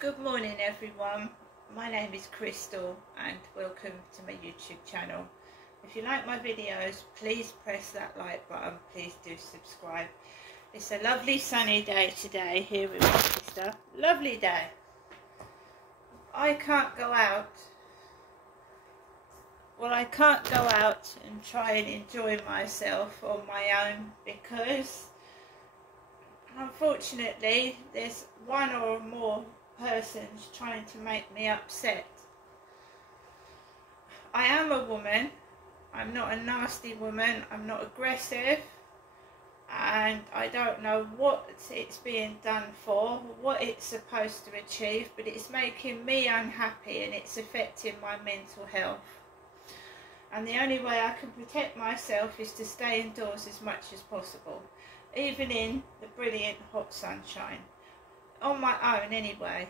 Good morning everyone, my name is Crystal and welcome to my YouTube channel. If you like my videos, please press that like button, please do subscribe. It's a lovely sunny day today here in Manchester, lovely day. I can't go out, I can't go out and try and enjoy myself on my own because unfortunately there's one or more persons trying to make me upset. I am a woman, I'm not a nasty woman, I'm not aggressive, and I don't know what it's being done for, what it's supposed to achieve, but it's making me unhappy and it's affecting my mental health. And the only way I can protect myself is to stay indoors as much as possible, even in the brilliant hot sunshine, on my own anyway.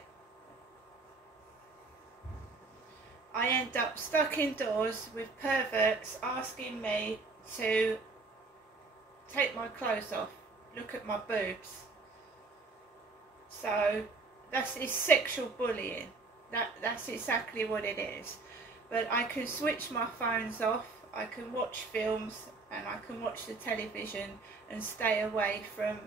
I end up stuck indoors with perverts asking me to take my clothes off, look at my boobs. So it's sexual bullying, that's exactly what it is. But I can switch my phones off, I can watch films and I can watch the television and stay away from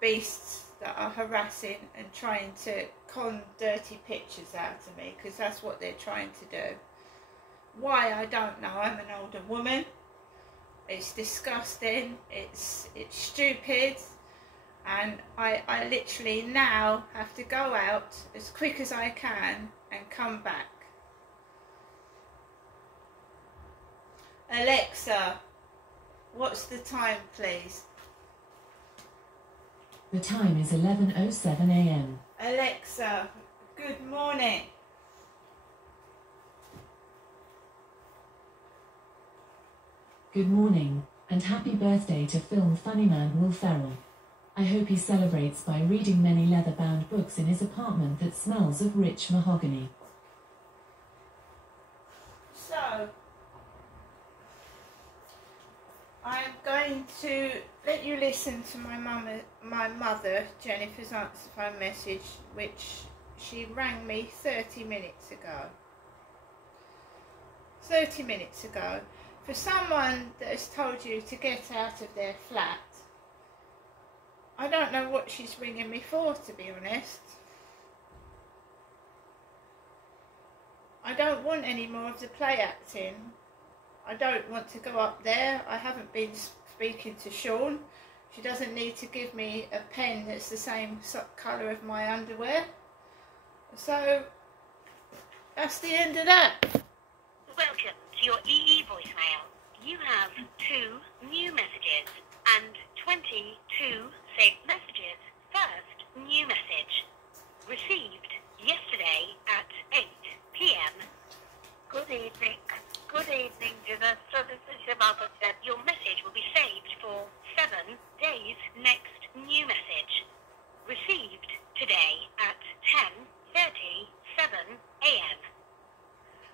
beasts that are harassing and trying to con dirty pictures out of me, because that's what they're trying to do. Why, I don't know. I'm an older woman, it's disgusting, it's stupid, and I literally now have to go out as quick as I can and come back. Alexa, what's the time please? The time is 11:07 a.m. Alexa, good morning. Good morning, and happy birthday to film funny man Will Ferrell. I hope he celebrates by reading many leather-bound books in his apartment that smells of rich mahogany. So, I'm going to let you listen to my mother, Jennifer's answer phone message, which she rang me 30 minutes ago. 30 minutes ago. For someone that has told you to get out of their flat, I don't know what she's ringing me for, to be honest. I don't want any more of the play acting. I don't want to go up there. I haven't been speaking to Sean. She doesn't need to give me a pen that's the same colour of my underwear. So, that's the end of that. Welcome to your EE voicemail. You have 2 new messages and 22 saved messages. First new message. Received yesterday at 8 p.m. Good evening. Good evening, Janessa. This is your mother. Your message will be saved for 7 days. Next new message. Received today at 10:37 a.m.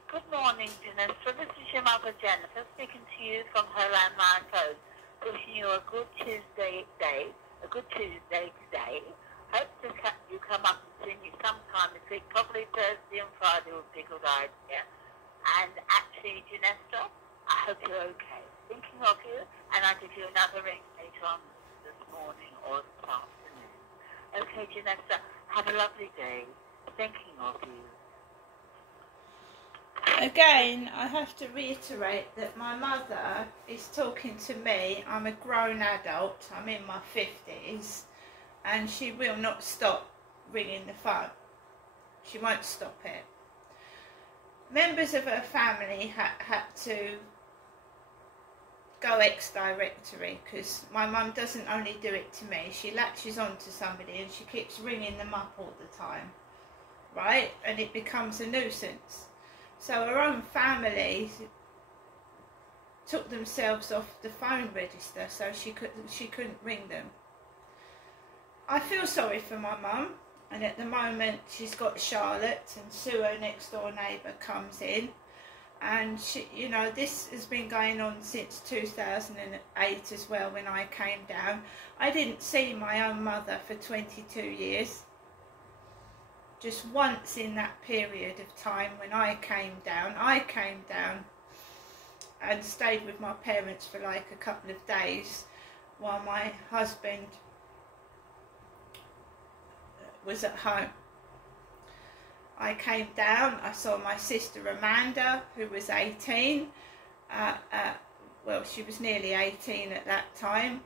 Good morning, Janessa. This is your mother, Jennifer, speaking to you from her landline phone. Wishing you a good Tuesday day, a good Tuesday today. Hope to you come up and see me sometime this week. Probably Thursday and Friday would be a good idea. And actually, Janessa, I hope you're okay. Thinking of you, and I'll give you another ring later on this morning or this afternoon. Okay, Janessa, have a lovely day. Thinking of you. Again, I have to reiterate that my mother is talking to me. I'm a grown adult, I'm in my 50s, and she will not stop ringing the phone. She won't stop it. Members of her family had to go ex-directory because my mum doesn't only do it to me, she latches on to somebody and she keeps ringing them up all the time, right? And it becomes a nuisance. So her own family took themselves off the phone register so she couldn't ring them. I feel sorry for my mum. And at the moment she's got Charlotte, and Sue, her next door neighbour, comes in, and she, you know, this has been going on since 2008 as well. When I came down, I didn't see my own mother for 22 years. just once in that period of time when I came down and stayed with my parents for like a couple of days while my husband was at home. I came down, I saw my sister Amanda, who was 18, well, she was nearly 18 at that time,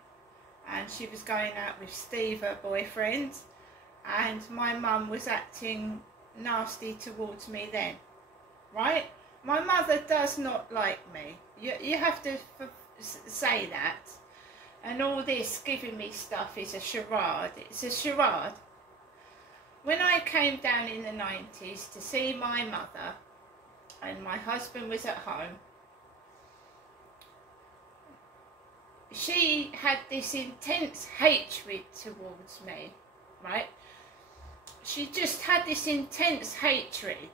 and she was going out with Steve, her boyfriend, and my mum was acting nasty towards me then, right? My mother does not like me. You have to say that. And all this giving me stuff is a charade. It's a charade. When I came down in the 90s to see my mother and my husband was at home, she had this intense hatred towards me, right? She just had this intense hatred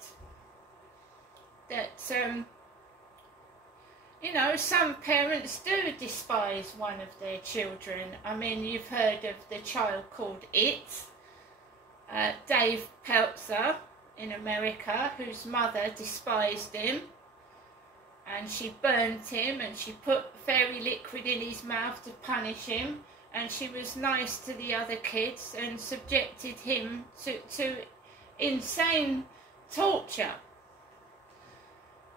that, you know, some parents do despise one of their children. I mean, you've heard of the child called It, Dave Peltzer in America, whose mother despised him, and she burnt him, and she put fairy liquid in his mouth to punish him, and she was nice to the other kids and subjected him to insane torture.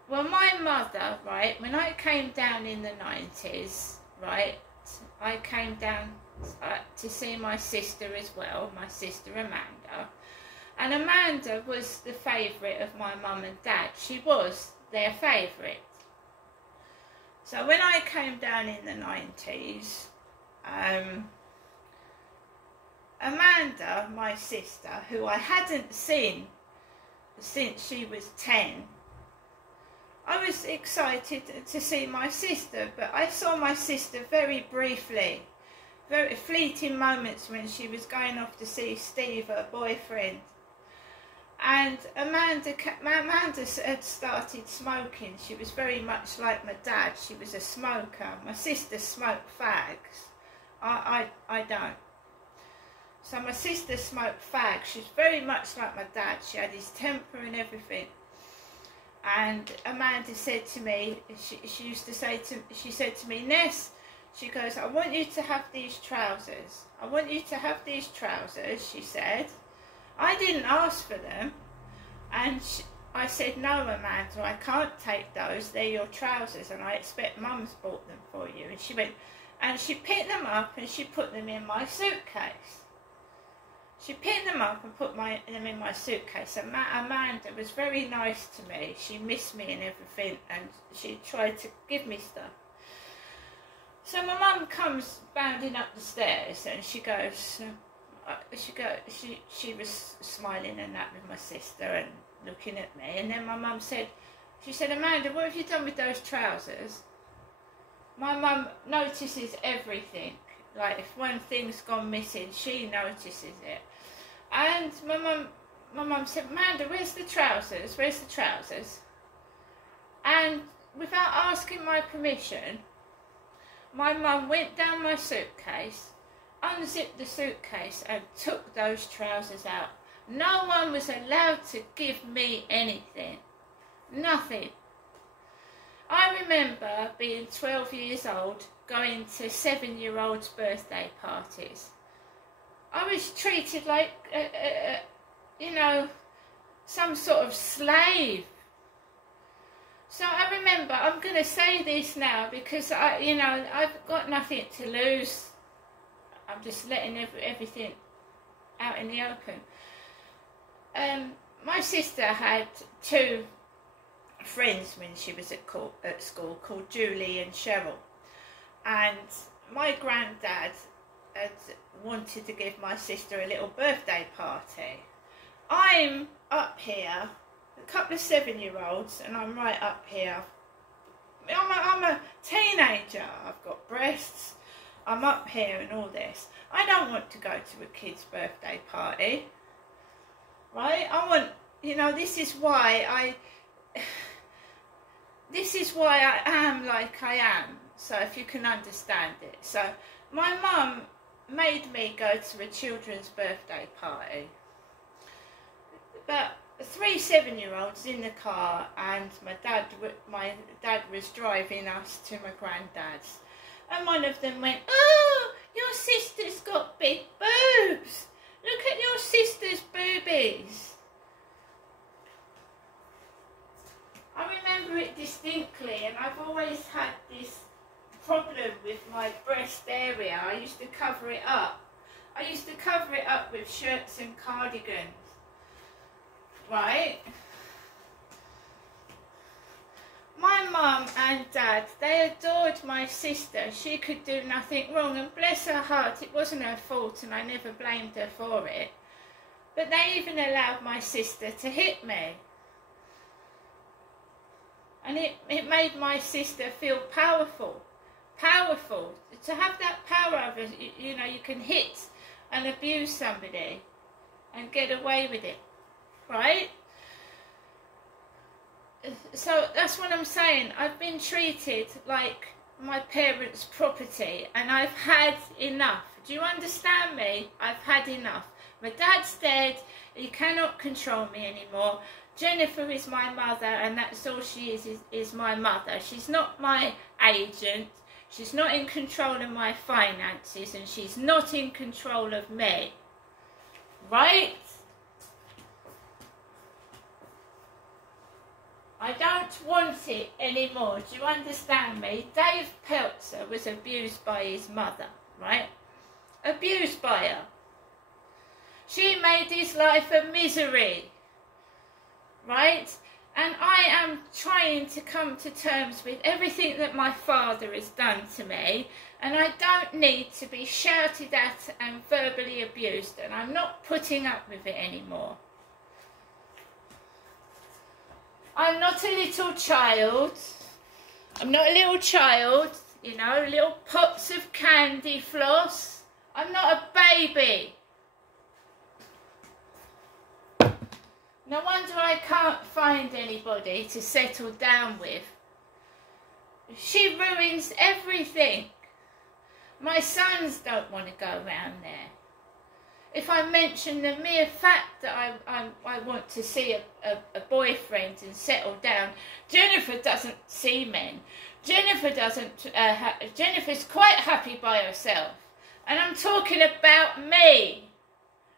Well, my mother, right, when I came down in the 90s, right, I came down to see my sister as well, my sister Amanda. And Amanda was the favourite of my mum and dad. She was their favourite. So when I came down in the 90s, Amanda, my sister, who I hadn't seen since she was 10, I was excited to see my sister, but I saw my sister very briefly, very fleeting moments when she was going off to see Steve, her boyfriend. And Amanda had started smoking. She was very much like my dad. She was a smoker. My sister smoked fags. I don't. So my sister smoked fags. She's very much like my dad. She had his temper and everything. And Amanda said to me, she said to me, Ness, she goes, I want you to have these trousers. I want you to have these trousers, she said. I didn't ask for them. And I said, no, Amanda, I can't take those. They're your trousers, and I expect Mum's bought them for you. And she went, and she picked them up and she put them in my suitcase. She picked them up and put them in my suitcase. And Amanda was very nice to me. She missed me and everything, and she tried to give me stuff. So my mum comes bounding up the stairs, and she goes, she was smiling and that with my sister and looking at me. And then my mum said, she said, Amanda, what have you done with those trousers? My mum notices everything. Like, if one thing's gone missing, she notices it. And my mum said, Amanda, where's the trousers? Where's the trousers? And without asking my permission, my mum went down my suitcase, unzipped the suitcase and took those trousers out. No one was allowed to give me anything. Nothing. I remember being 12 years old, going to 7-year-olds' birthday parties. I was treated like, you know, some sort of slave. So I remember, I'm going to say this now because, I've got nothing to lose. I'm just letting everything out in the open. My sister had 2 friends when she was at school called Julie and Cheryl. And my granddad had wanted to give my sister a little birthday party. I'm up here, a couple of 7-year-olds, and I'm right up here. I'm a teenager, I've got breasts, I'm up here and all this. I don't want to go to a kid's birthday party, right? I want, this is why I am like I am, so if you can understand it. So my mum made me go to a children's birthday party. But 3 7-year-olds in the car, and my dad was driving us to my granddad's, and one of them went, "Oh, your sister's got big boobs. Look at your sister's boobies." I remember it distinctly, and I've always had this problem with my breast area. I used to cover it up. I used to cover it up with shirts and cardigans. Right? My mum and dad, they adored my sister. She could do nothing wrong, and bless her heart, it wasn't her fault, and I never blamed her for it. But they even allowed my sister to hit me. And it made my sister feel powerful. Powerful. To have that power over, you know, you can hit and abuse somebody and get away with it. Right? So that's what I'm saying. I've been treated like my parents' property, and I've had enough. Do you understand me? I've had enough. My dad's dead. He cannot control me anymore. Jennifer is my mother, and that's all she is my mother. She's not my agent. She's not in control of my finances, and she's not in control of me. Right? I don't want it anymore. Do you understand me? Dave Peltzer was abused by his mother, right? Abused by her. She made his life a misery, right? And I am trying to come to terms with everything that my father has done to me, and I don't need to be shouted at and verbally abused, and I'm not putting up with it anymore. I'm not a little child. I'm not a little child, you know, little pots of candy floss. I'm not a baby. No wonder I can't find anybody to settle down with. She ruins everything. My sons don't want to go around there. If I mention the mere fact that I want to see a boyfriend and settle down, Jennifer doesn't see men. Jennifer doesn't. Jennifer's quite happy by herself, and I'm talking about me,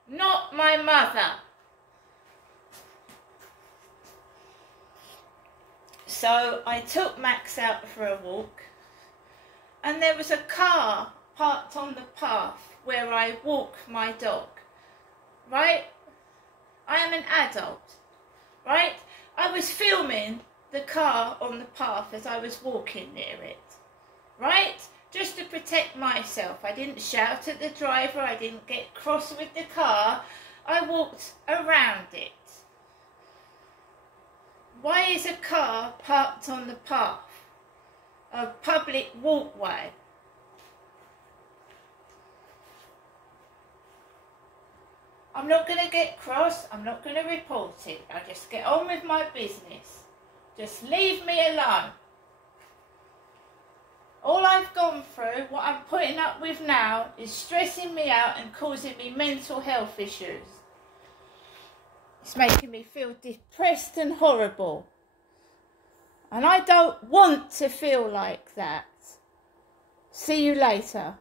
not my mother. So I took Max out for a walk, and there was a car parked on the path where I walk my dog, right? I am an adult, right? I was filming the car on the path as I was walking near it, right? Just to protect myself. I didn't shout at the driver, I didn't get cross with the car, I walked around it. Why is a car parked on the path? A public walkway. I'm not going to get cross, I'm not going to report it. I'll just get on with my business. Just leave me alone. All I've gone through, what I'm putting up with now, is stressing me out and causing me mental health issues. It's making me feel depressed and horrible. And I don't want to feel like that. See you later.